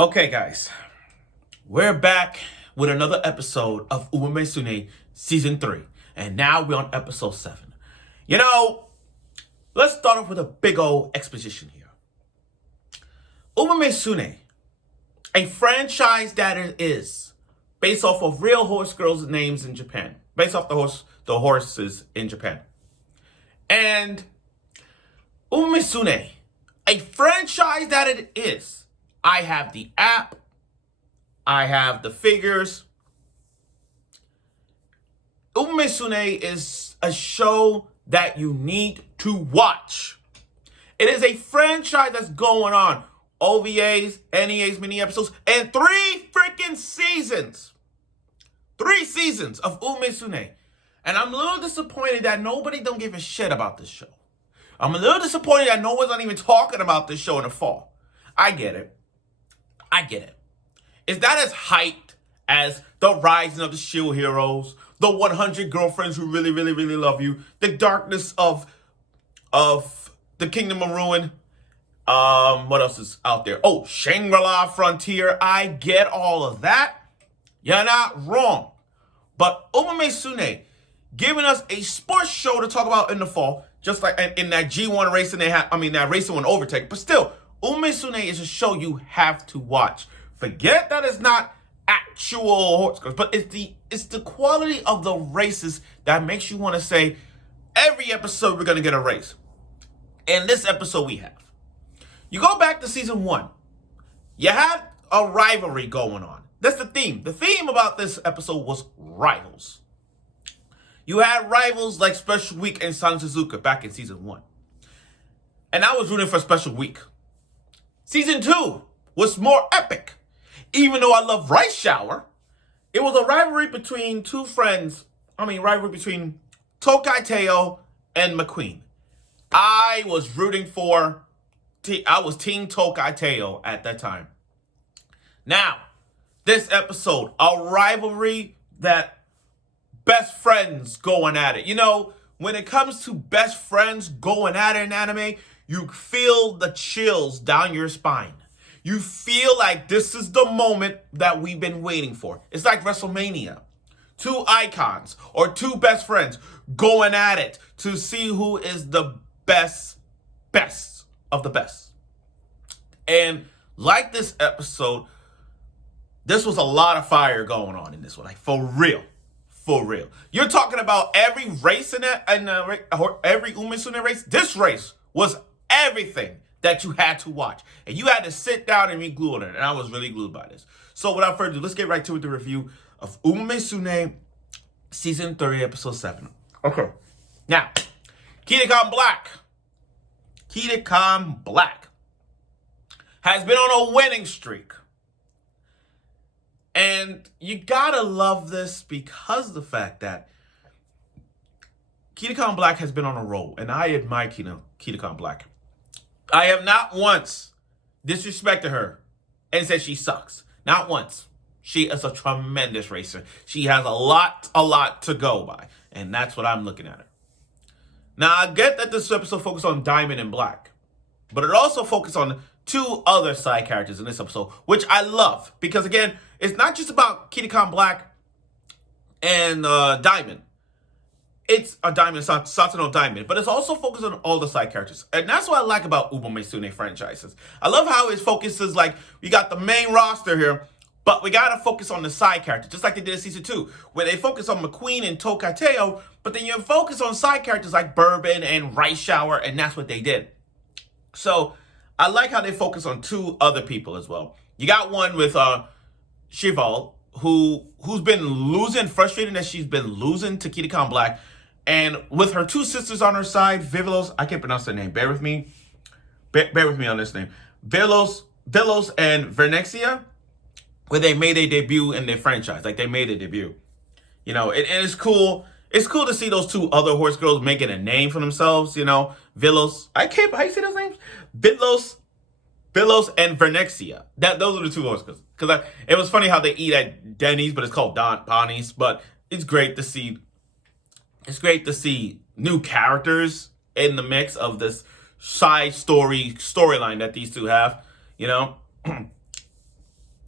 Okay, guys, we're back with another episode of Musume Season 3. And now we're on episode 7. Let's start off with a big old exposition here. Musume, a franchise that is based off of real horse girls' names in Japan. Based off the horses in Japan. And Musume, a franchise that it is. I have the app. I have the figures. Musume is a show that you need to watch. It is a franchise that's going on. OVAs, NEAs, mini episodes, and 3 freaking seasons. 3 seasons of Musume. And I'm a little disappointed that nobody don't give a shit about this show. I'm a little disappointed that no one's not even talking about this show in the fall. I get it. It's not as hyped as the Rising of the Shield Heroes, the 100 Girlfriends Who Really, Really, Really Love You, the Darkness of the Kingdom of Ruin. What else is out there? Oh, Shangri-La Frontier. I get all of that. You're not wrong. But Musume giving us a sports show to talk about in the fall, just like in that G1 racing that racing one overtake. But still, Musume is a show you have to watch. Forget that it's not actual horse girls, but it's the quality of the races that makes you want to say, every episode we're going to get a race. And this episode we have. You go back to season 1. You had a rivalry going on. That's the theme. The theme about this episode was rivals. You had rivals like Special Week and San Suzuka back in season 1. And I was rooting for Special Week. Season 2 was more epic. Even though I love Rice Shower, it was a rivalry between two friends. Rivalry between Tokai Teo and McQueen. I was Team Tokai Teo at that time. Now, this episode, a rivalry that best friends going at it. When it comes to best friends going at it in anime, you feel the chills down your spine. You feel like this is the moment that we've been waiting for. It's like WrestleMania. 2 icons or 2 best friends going at it to see who is the best of the best. And like this episode, this was a lot of fire going on in this one. Like, for real. For real. You're talking about every race in it, and every Musume race. This race was everything that you had to watch. And you had to sit down and be glued on it. And I was really glued by this. So without further ado, let's get right to it, the review of Musume Season 3, Episode 7. Okay. Now, Kitsan Black has been on a winning streak. And you gotta love this because of the fact that Kitsan Black has been on a roll. And I admire Kitsan Black. I have not once disrespected her and said she sucks. Not once. She is a tremendous racer. She has a lot to go by. And that's what I'm looking at her. Now, I get that this episode focused on Diamond and Black. But it also focused on 2 other side characters in this episode, which I love. Because, again, it's not just about Kitsan Black and Diamond. It's a Diamond, Satano Diamond, but it's also focused on all the side characters. And that's what I like about Musume franchises. I love how it focuses, like, we got the main roster here, but we gotta focus on the side characters, just like they did in season 2, where they focus on McQueen and Tokai Teo, but then you focus on side characters like Bourbon and Rice Shower, and that's what they did. So, I like how they focus on 2 other people as well. You got one with Shival, who's been losing, frustrated that she's been losing to Kitsan Black. And with her 2 sisters on her side, Vivelos, I can't pronounce their name. Bear with me. Bear with me on this name. Vivelos and Vernexia, where they made a debut in their franchise. Like, they made a debut. And it's cool. It's cool to see those 2 other horse girls making a name for themselves. Vilos. How you say those names? Vilos and Vernexia. Those are the 2 horse girls. Because it was funny how they eat at Denny's, but it's called Bonnie's. But it's great to see. It's great to see new characters in the mix of this side storyline that these 2 have.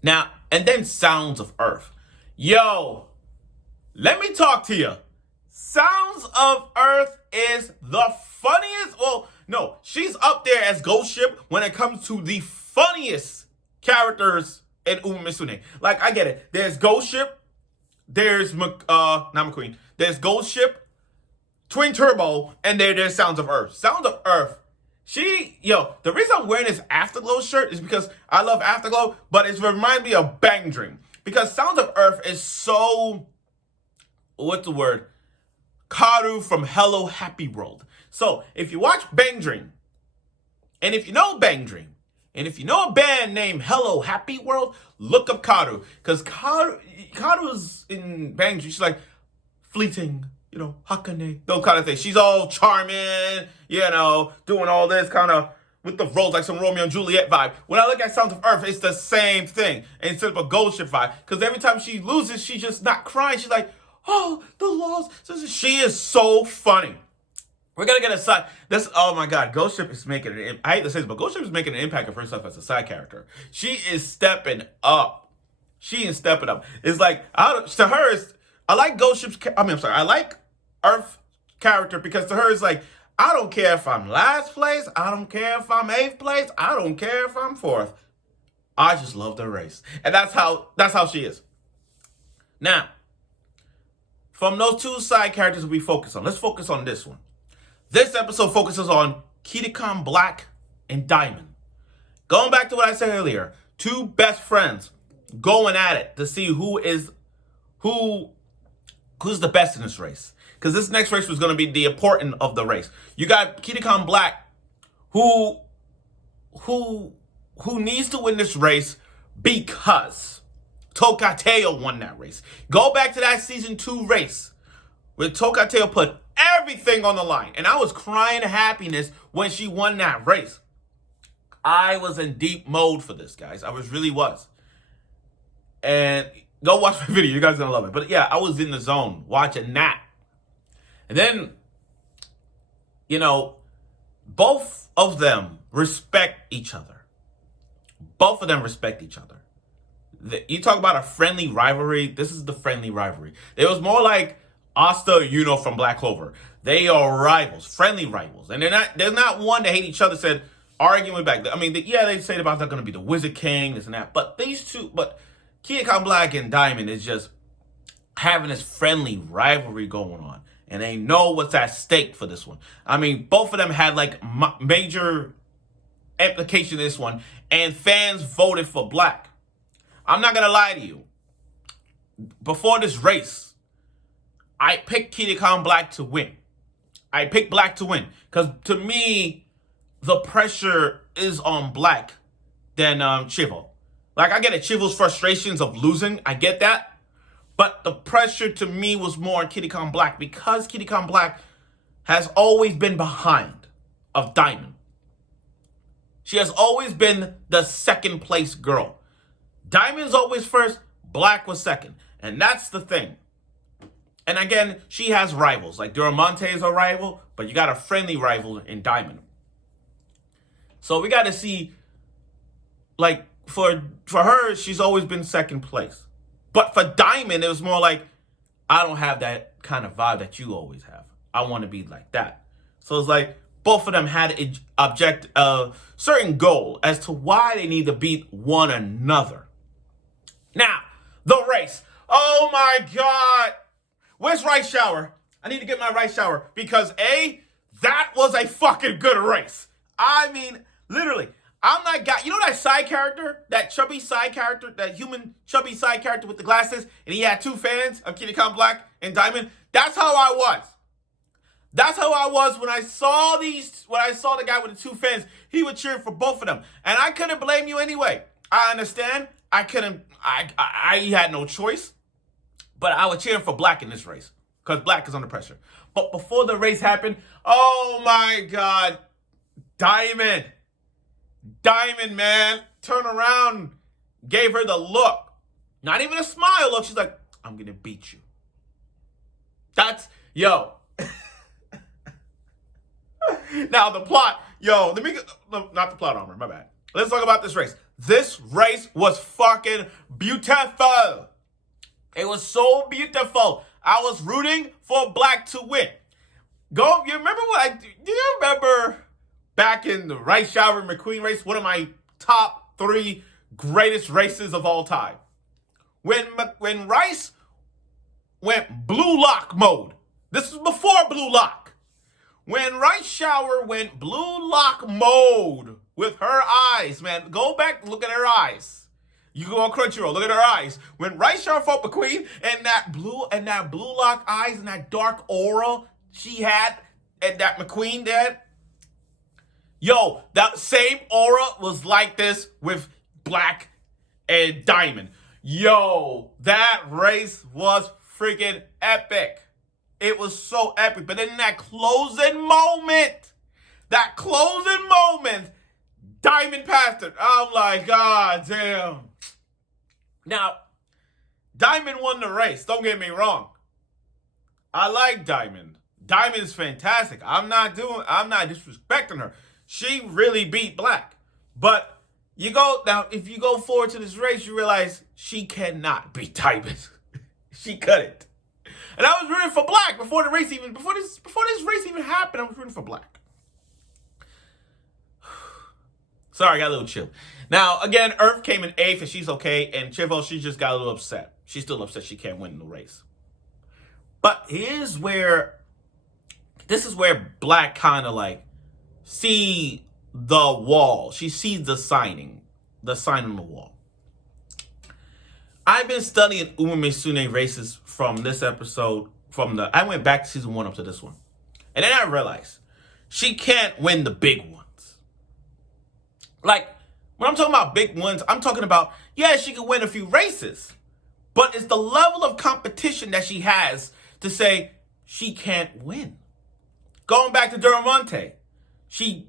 Now, and then Sounds of Earth. Yo, let me talk to you. Sounds of Earth is the funniest. Well, no, she's up there as Ghost Ship when it comes to the funniest characters in Musume. Like, I get it. There's Ghost Ship. There's not McQueen. There's Ghost Ship, Twin Turbo, and there's Sounds of Earth. Sounds of Earth. The reason I'm wearing this Afterglow shirt is because I love Afterglow, but it reminds me of Bang Dream. Because Sounds of Earth is so, what's the word? Karu from Hello Happy World. So, if you watch Bang Dream, and if you know Bang Dream, and if you know a band named Hello Happy World, look up Karu. Because Karu's in Bang Dream, she's like fleeting, Hakane, those kind of things. She's all charming, doing all this kind of with the roles, like some Romeo and Juliet vibe. When I look at Sounds of Earth, it's the same thing instead of a Ghost Ship vibe. Because every time she loses, she's just not crying. She's like, oh, the loss. She is so funny. We're going to get a side. Oh my God. Ghost Ship is making an I hate to say this, but Ghost Ship is making an impact of herself as a side character. She is stepping up. It's like, to her, I like Ghost Ship's, I like Earth character because to her, it's like, I don't care if I'm last place. I don't care if I'm 8th place. I don't care if I'm 4th. I just love the race. And that's how she is. Now, from those two side characters we focus on, let's focus on this one. This episode focuses on Kitsan Black and Diamond. Going back to what I said earlier, two best friends going at it to see who's the best in this race. Because this next race was going to be the important of the race. You got Kitsan Black, who needs to win this race because Tokateo won that race. Go back to that season 2 race where Tokateo put everything on the line. And I was crying happiness when she won that race. I was in deep mode for this, guys. I really was. And go watch my video. You guys are going to love it. But yeah, I was in the zone watching that. And then, both of them respect each other. You talk about a friendly rivalry. This is the friendly rivalry. It was more like Asta and Yuno from Black Clover. They are rivals, friendly rivals. And there's not one that hate each other, said arguing back. They say about they're going to be the Wizard King, this and that. But Kitsan Black and Diamond is just having this friendly rivalry going on. And they know what's at stake for this one. Both of them had major implication in this one. And fans voted for Black. I'm not going to lie to you. Before this race, I picked Kitsan Black to win. I picked Black to win. Because to me, the pressure is on Black than Chivo. I get it. Chivo's frustrations of losing. I get that. But the pressure to me was more on Kitsan Black because Kitsan Black has always been behind of Diamond. She has always been the second place girl. Diamond's always first, Black was second. And that's the thing. And again, she has rivals. Like Duramonte is a rival, but you got a friendly rival in Diamond. So we got to see, for her, she's always been second place. But for Diamond, it was more like, I don't have that kind of vibe that you always have. I want to be like that. So it's like both of them had a certain goal as to why they need to beat one another. Now, the race. Oh my God. Where's Rice Shower? I need to get my Rice Shower because that was a fucking good race. Literally. I'm that guy. You know that side character? That chubby side character? That human chubby side character with the glasses? And he had 2 fans of Kitsan Black and Diamond? That's how I was. That's how I was when I saw the guy with the 2 fans. He would cheer for both of them. And I couldn't blame you anyway. I understand. I had no choice. But I was cheering for Black in this race. Because Black is under pressure. But before the race happened, oh my God. Diamond, man, turn around, gave her the look. Not even a smile look. She's like, I'm going to beat you. Yo. Now, the plot, not the plot armor, my bad. Let's talk about this race. This race was fucking beautiful. It was so beautiful. I was rooting for Black to win. You remember do you remember back in the Rice Shower McQueen race, one of my top 3 greatest races of all time? When Rice went blue lock mode. This was before blue lock. When Rice Shower went blue lock mode with her eyes, man, go back and look at her eyes. You go on Crunchyroll, look at her eyes. When Rice Shower fought McQueen and that blue lock eyes and that dark aura she had and that McQueen did. Yo, that same aura was like this with Black and Diamond. Yo, that race was freaking epic. It was so epic. But in that closing moment, Diamond passed it. I'm like, God damn. Now, Diamond won the race. Don't get me wrong. I like Diamond. Diamond's fantastic. I'm not disrespecting her. She really beat Black. But if you go forward to this race, you realize she cannot beat Diamond. She couldn't. And I was rooting for Black before this race even happened. I was rooting for Black. Sorry, I got a little chill. Now, again, Earth came in 8th and she's okay. And Chivo, she just got a little upset. She's still upset she can't win the race. But this is where Black kind of like see the wall. She sees the sign on the wall. I've been studying Musume races from this episode. I went back to season 1 up to this one. And then I realized she can't win the big ones. Like, when I'm talking about big ones, I'm talking about, yeah, she can win a few races. But it's the level of competition that she has to say she can't win. Going back to Duramonte, she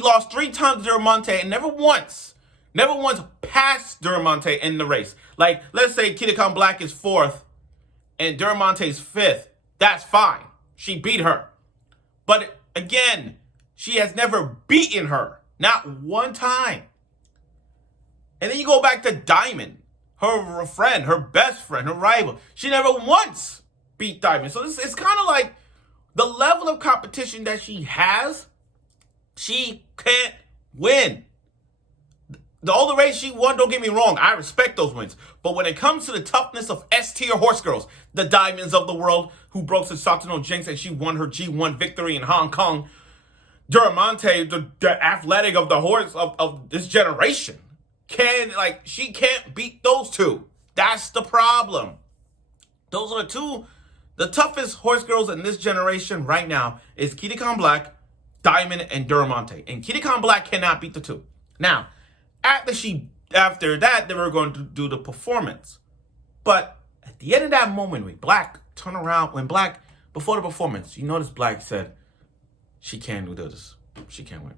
lost 3 times to Duramonte and never once passed Duramonte in the race. Like, let's say Kitsan Black is 4th and Duramonte's 5th. That's fine. She beat her. But again, she has never beaten her. Not one time. And then you go back to Diamond, her friend, her best friend, her rival. She never once beat Diamond. So it's kind of like the level of competition that she has, she can't win. All the race she won, don't get me wrong, I respect those wins. But when it comes to the toughness of S-tier horse girls, the Diamonds of the world who broke the Satono Jinx and she won her G1 victory in Hong Kong, Duramonte, the athletic of the horse of this generation, she can't beat those two. That's the problem. Those are the toughest horse girls in this generation right now is Kitsan Black, Diamond, and Duramonte. And Kitsan Black cannot beat the two. Now, after that, they were going to do the performance. But at the end of that moment, when Black turned around, before the performance, you notice Black said, she can't do this. She can't win.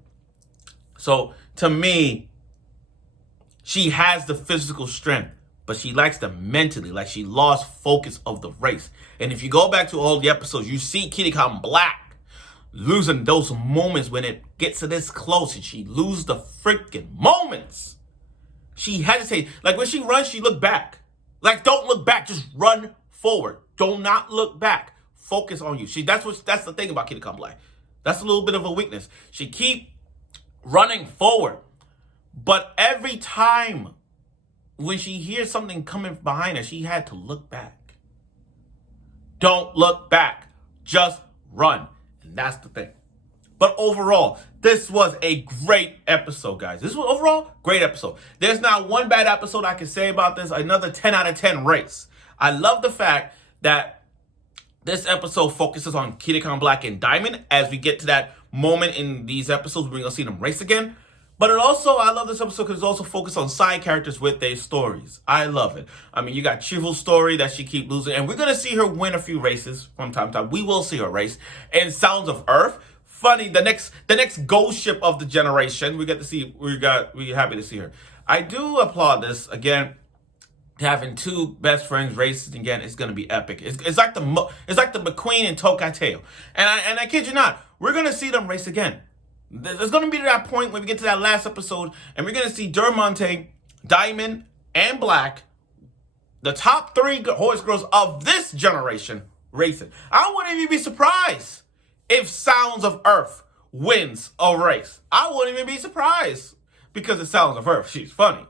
So, to me, she has the physical strength, but she lacks the mentally. Like, she lost focus of the race. And if you go back to all the episodes, you see Kitsan Black losing those moments when it gets to this close, and she loses the freaking moments. She hesitates. Like, when she runs, she look back. Like, don't look back. Just run forward. Do not look back. Focus on you. That's the thing about Kitsan Black. That's a little bit of a weakness. She keep running forward. But every time when she hears something coming behind her, she had to look back. Don't look back. Just run. And that's the thing. But overall, this was a great episode, guys. This was overall great episode. There's not one bad episode I can say about this. Another 10 out of 10 race. I love the fact that this episode focuses on Kitsan Black and Diamond. As we get to that moment in these episodes, we're going to see them race again. But I love this episode because it's also focused on side characters with their stories. I love it. I mean, you got Chivo's story that she keep losing. And we're going to see her win a few races from time to time. We will see her race. And Sounds of Earth. Funny, the next ghost ship of the generation. We're happy to see her. I do applaud this. Again, having 2 best friends racing again is going to be epic. It's like the McQueen and Tokateo. And I kid you not, we're going to see them race again. There's going to be that point when we get to that last episode, and we're going to see Diamante, Diamond, and Black, the top 3 horse girls of this generation, racing. I wouldn't even be surprised if Sounds of Earth wins a race. I wouldn't even be surprised because it's Sounds of Earth. She's funny.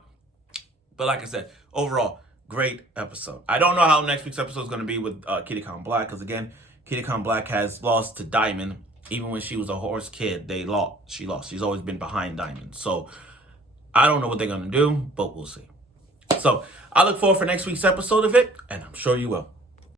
But like I said, overall, great episode. I don't know how next week's episode is going to be with Kitty Khan Black, because again, Kitty Khan Black has lost to Diamond. Even when she was a horse kid, she lost. She's always been behind Diamond. So I don't know what they're going to do, but we'll see. So I look forward for next week's episode of it, and I'm sure you will.